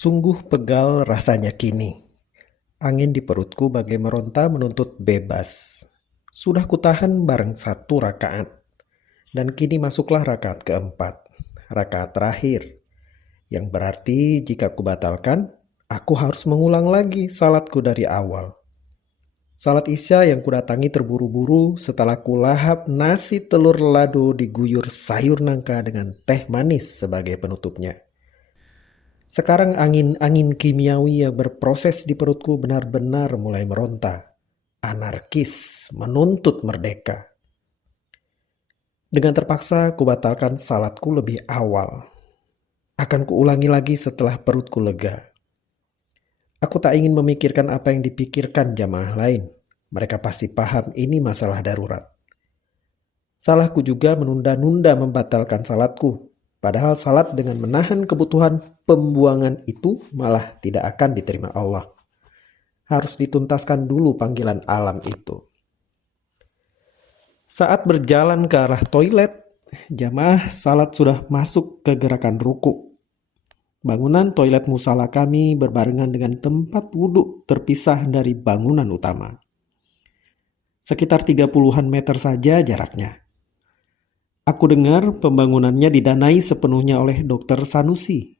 Sungguh pegal rasanya kini. Angin di perutku bagai meronta menuntut bebas. Sudah kutahan bareng 1 rakaat. Dan kini masuklah rakaat keempat. Rakaat terakhir. Yang berarti jika kubatalkan, aku harus mengulang lagi salatku dari awal. Salat Isya yang kudatangi terburu-buru setelah kulahap nasi telur lado diguyur sayur nangka dengan teh manis sebagai penutupnya. Sekarang angin-angin kimiawi yang berproses di perutku benar-benar mulai meronta. Anarkis, menuntut merdeka. Dengan terpaksa kubatalkan salatku lebih awal. Akan kuulangi lagi setelah perutku lega. Aku tak ingin memikirkan apa yang dipikirkan jamaah lain. Mereka pasti paham ini masalah darurat. Salahku juga menunda-nunda membatalkan salatku. Padahal salat dengan menahan kebutuhan pembuangan itu malah tidak akan diterima Allah. Harus dituntaskan dulu panggilan alam itu. Saat berjalan ke arah toilet, jamaah salat sudah masuk ke gerakan ruku. Bangunan toilet musala kami berbarengan dengan tempat wudhu terpisah dari bangunan utama. Sekitar 30-an meter saja jaraknya. Aku dengar pembangunannya didanai sepenuhnya oleh Dr. Sanusi.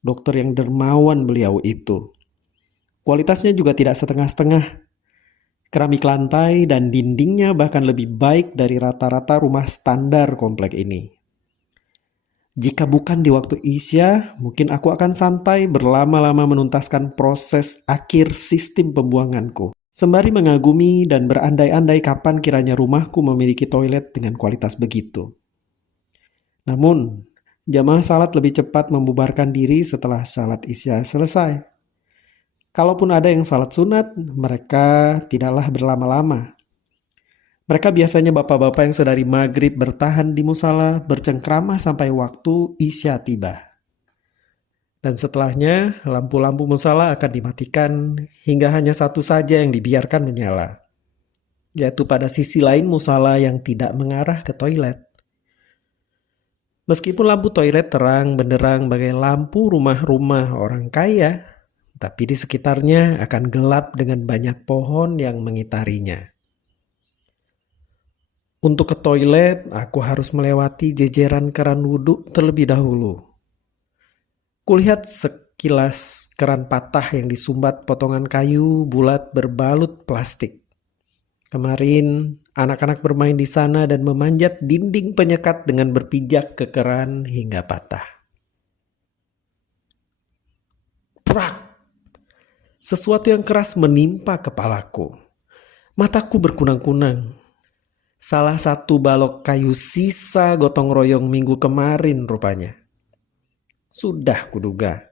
Dokter yang dermawan beliau itu. Kualitasnya juga tidak setengah-setengah. Keramik lantai dan dindingnya bahkan lebih baik dari rata-rata rumah standar komplek ini. Jika bukan di waktu Isya, mungkin aku akan santai berlama-lama menuntaskan proses akhir sistem pembuanganku. Sembari mengagumi dan berandai-andai kapan kiranya rumahku memiliki toilet dengan kualitas begitu. Namun, jamaah salat lebih cepat membubarkan diri setelah salat Isya selesai. Kalaupun ada yang salat sunat, mereka tidaklah berlama-lama. Mereka biasanya bapak-bapak yang sedari maghrib bertahan di musala bercengkrama sampai waktu Isya tiba. Dan setelahnya lampu-lampu musala akan dimatikan hingga hanya satu saja yang dibiarkan menyala. Yaitu pada sisi lain musala yang tidak mengarah ke toilet. Meskipun lampu toilet terang benderang bagai lampu rumah-rumah orang kaya, tapi di sekitarnya akan gelap dengan banyak pohon yang mengitarinya. Untuk ke toilet, aku harus melewati jejeran keran wudhu terlebih dahulu. Kulihat sekilas keran patah yang disumbat potongan kayu bulat berbalut plastik. Kemarin, anak-anak bermain di sana dan memanjat dinding penyekat dengan berpijak ke keran hingga patah. Prak! Sesuatu yang keras menimpa kepalaku. Mataku berkunang-kunang. Salah satu balok kayu sisa gotong royong minggu kemarin rupanya. Sudah kuduga.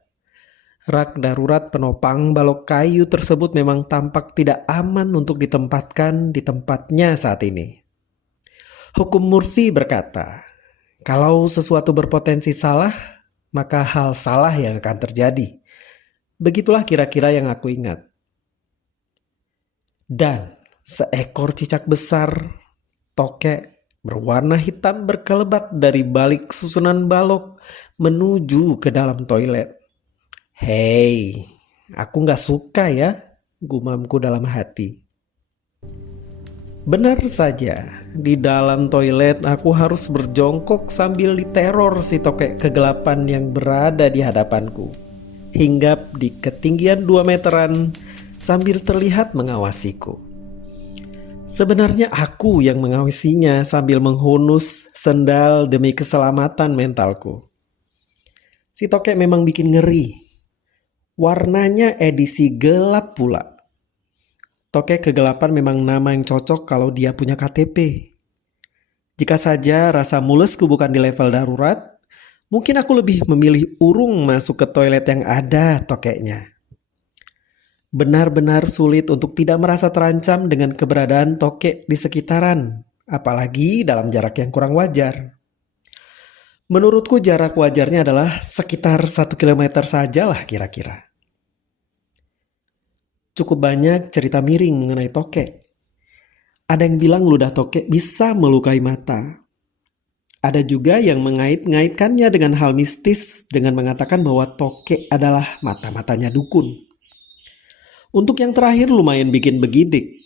Rak darurat penopang balok kayu tersebut memang tampak tidak aman untuk ditempatkan di tempatnya saat ini. Hukum Murphy berkata, kalau sesuatu berpotensi salah, maka hal salah yang akan terjadi. Begitulah kira-kira yang aku ingat. Dan seekor cicak besar tokek berwarna hitam berkelebat dari balik susunan balok menuju ke dalam toilet. Hei, aku gak suka ya, gumamku dalam hati. Benar saja, di dalam toilet aku harus berjongkok sambil diteror si tokek kegelapan yang berada di hadapanku. Hinggap di ketinggian 2 meteran sambil terlihat mengawasiku. Sebenarnya aku yang mengawasinya sambil menghunus sendal demi keselamatan mentalku. Si tokek memang bikin ngeri. Warnanya edisi gelap pula. Tokek kegelapan memang nama yang cocok kalau dia punya KTP. Jika saja rasa mulesku bukan di level darurat, mungkin aku lebih memilih urung masuk ke toilet yang ada tokeknya. Benar-benar sulit untuk tidak merasa terancam dengan keberadaan tokek di sekitaran, apalagi dalam jarak yang kurang wajar. Menurutku jarak wajarnya adalah sekitar 1 kilometer sajalah kira-kira. Cukup banyak cerita miring mengenai tokek. Ada yang bilang ludah tokek bisa melukai mata. Ada juga yang mengait-ngaitkannya dengan hal mistis dengan mengatakan bahwa tokek adalah mata-matanya dukun. Untuk yang terakhir lumayan bikin begidik.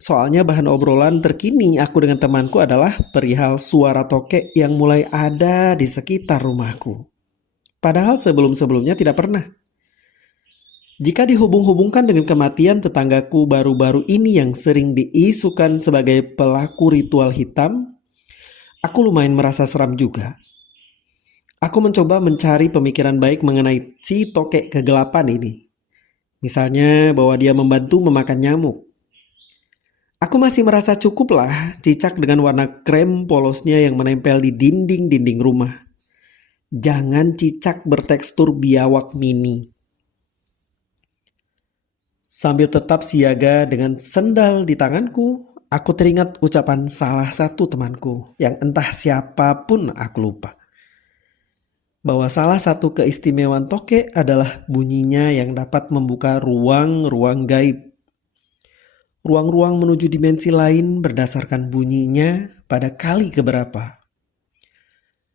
Soalnya bahan obrolan terkini aku dengan temanku adalah perihal suara tokek yang mulai ada di sekitar rumahku. Padahal sebelum-sebelumnya tidak pernah. Jika dihubung-hubungkan dengan kematian tetanggaku baru-baru ini yang sering diisukan sebagai pelaku ritual hitam, aku lumayan merasa seram juga. Aku mencoba mencari pemikiran baik mengenai si tokek kegelapan ini. Misalnya bahwa dia membantu memakan nyamuk. Aku masih merasa cukuplah cicak dengan warna krem polosnya yang menempel di dinding-dinding rumah. Jangan cicak bertekstur biawak mini. Sambil tetap siaga dengan sendal di tanganku, aku teringat ucapan salah satu temanku yang entah siapapun aku lupa. Bahwa salah satu keistimewaan tokek adalah bunyinya yang dapat membuka ruang-ruang gaib. Ruang-ruang menuju dimensi lain berdasarkan bunyinya pada kali keberapa.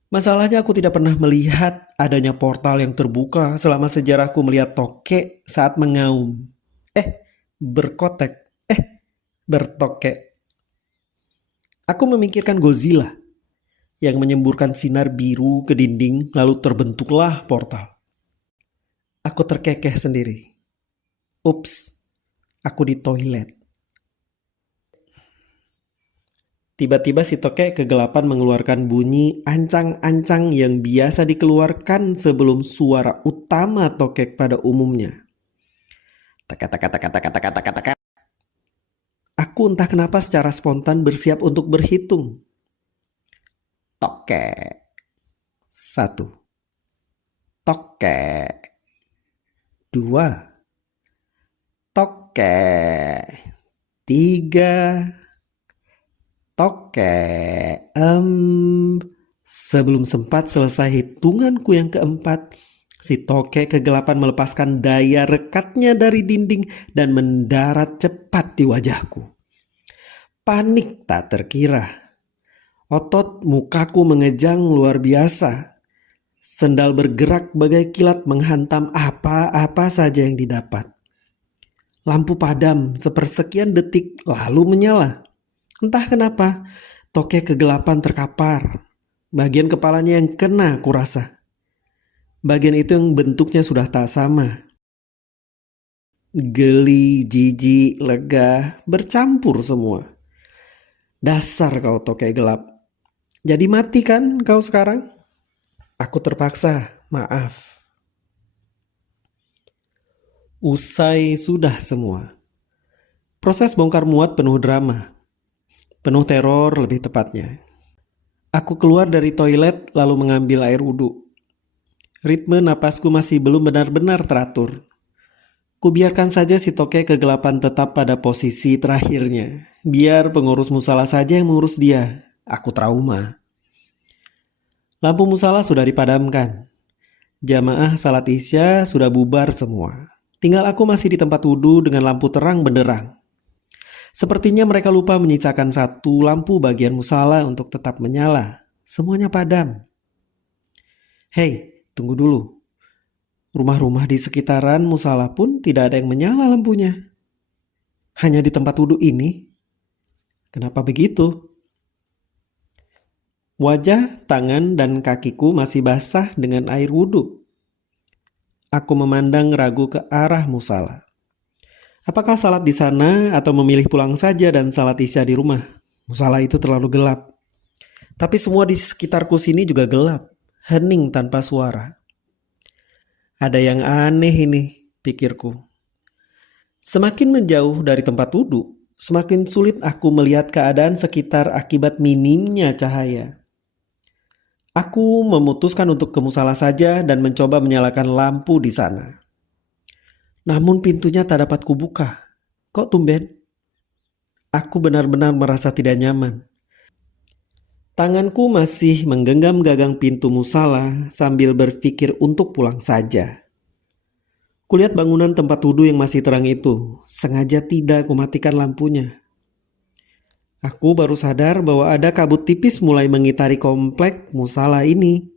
Masalahnya aku tidak pernah melihat adanya portal yang terbuka selama sejarahku melihat tokek saat mengaum. Berkotek. Bertokek. Aku memikirkan Godzilla yang menyemburkan sinar biru ke dinding lalu terbentuklah portal. Aku terkekeh sendiri. Ups, aku di toilet. Tiba-tiba si tokek kegelapan mengeluarkan bunyi ancang-ancang yang biasa dikeluarkan sebelum suara utama tokek pada umumnya. Taka. Aku entah kenapa secara spontan bersiap untuk berhitung. Tokek. 1. Tokek. 2. Tokek. 3. Tokek. Sebelum sempat selesai hitunganku yang keempat, si tokek kegelapan melepaskan daya rekatnya dari dinding dan mendarat cepat di wajahku. Panik tak terkira. Otot mukaku mengejang luar biasa. Sendal bergerak bagai kilat menghantam apa-apa saja yang didapat. Lampu padam sepersekian detik lalu menyala. Entah kenapa, tokek kegelapan terkapar. Bagian kepalanya yang kena kurasa. Bagian itu yang bentuknya sudah tak sama. Geli, jijik, lega, bercampur semua. Dasar kau tokek gelap. Jadi mati kan kau sekarang? Aku terpaksa, maaf. Usai sudah semua. Proses bongkar muat penuh drama. Penuh teror lebih tepatnya. Aku keluar dari toilet lalu mengambil air wudhu. Ritme napasku masih belum benar-benar teratur. Kubiarkan saja si tokek kegelapan tetap pada posisi terakhirnya. Biar pengurus musala saja yang mengurus dia. Aku trauma. Lampu musala sudah dipadamkan. Jamaah salat isya sudah bubar semua. Tinggal aku masih di tempat wudhu dengan lampu terang benderang. Sepertinya mereka lupa menyisakan satu lampu bagian musala untuk tetap menyala. Semuanya padam. Hei, tunggu dulu. Rumah-rumah di sekitaran musala pun tidak ada yang menyala lampunya. Hanya di tempat wudhu ini. Kenapa begitu? Wajah, tangan, dan kakiku masih basah dengan air wudhu. Aku memandang ragu ke arah musala. Apakah salat di sana atau memilih pulang saja dan salat isya di rumah? Musala itu terlalu gelap. Tapi semua di sekitarku sini juga gelap. Hening tanpa suara. Ada yang aneh ini, pikirku. Semakin menjauh dari tempat wudhu, semakin sulit aku melihat keadaan sekitar akibat minimnya cahaya. Aku memutuskan untuk ke musala saja dan mencoba menyalakan lampu di sana. Namun pintunya tak dapat kubuka. Kok tumben? Aku benar-benar merasa tidak nyaman. Tanganku masih menggenggam gagang pintu musala sambil berpikir untuk pulang saja. Kulihat bangunan tempat wudhu yang masih terang itu, sengaja tidak kumatikan lampunya. Aku baru sadar bahwa ada kabut tipis mulai mengitari komplek musala ini.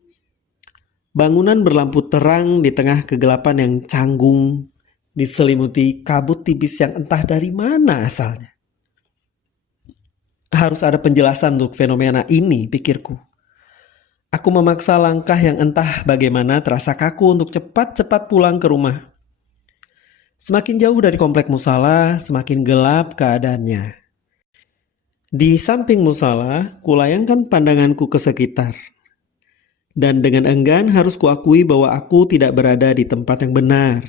Bangunan berlampu terang di tengah kegelapan yang canggung, diselimuti kabut tipis yang entah dari mana asalnya. Harus ada penjelasan untuk fenomena ini, pikirku. Aku memaksa langkah yang entah bagaimana terasa kaku untuk cepat-cepat pulang ke rumah. Semakin jauh dari komplek musala, semakin gelap keadaannya. Di samping musala, kulayangkan pandanganku ke sekitar. Dan dengan enggan harus kuakui bahwa aku tidak berada di tempat yang benar.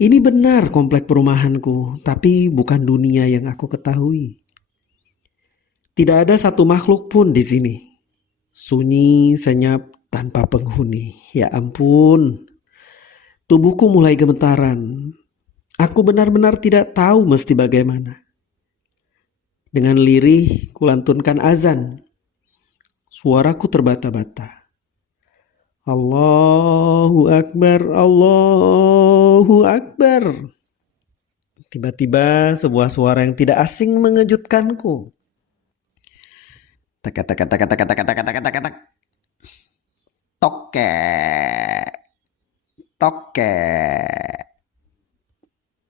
Ini benar komplek perumahanku, tapi bukan dunia yang aku ketahui. Tidak ada satu makhluk pun di sini. Sunyi, senyap, tanpa penghuni. Ya ampun. Tubuhku mulai gemetaran. Aku benar-benar tidak tahu mesti bagaimana. Dengan lirih kulantunkan azan. Suaraku terbata-bata. Allahu Akbar, Allahu Akbar. Tiba-tiba sebuah suara yang tidak asing mengejutkanku. Tak tak tak tak tak tak tak tak tak tak. Toke. Toke.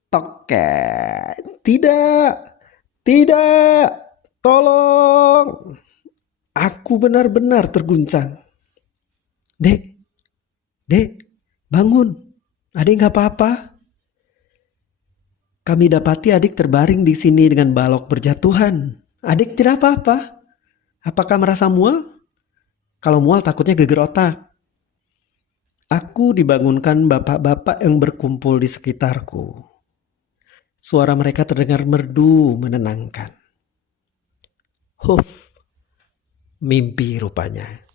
Toke. Tidak. Tidak. Tolong. Aku benar-benar terguncang. Dek, bangun. Adik nggak apa-apa. Kami dapati adik terbaring di sini dengan balok berjatuhan. Adik tidak apa-apa. Apakah merasa mual? Kalau mual takutnya geger otak. Aku dibangunkan bapak-bapak yang berkumpul di sekitarku. Suara mereka terdengar merdu menenangkan. Mimpi rupanya.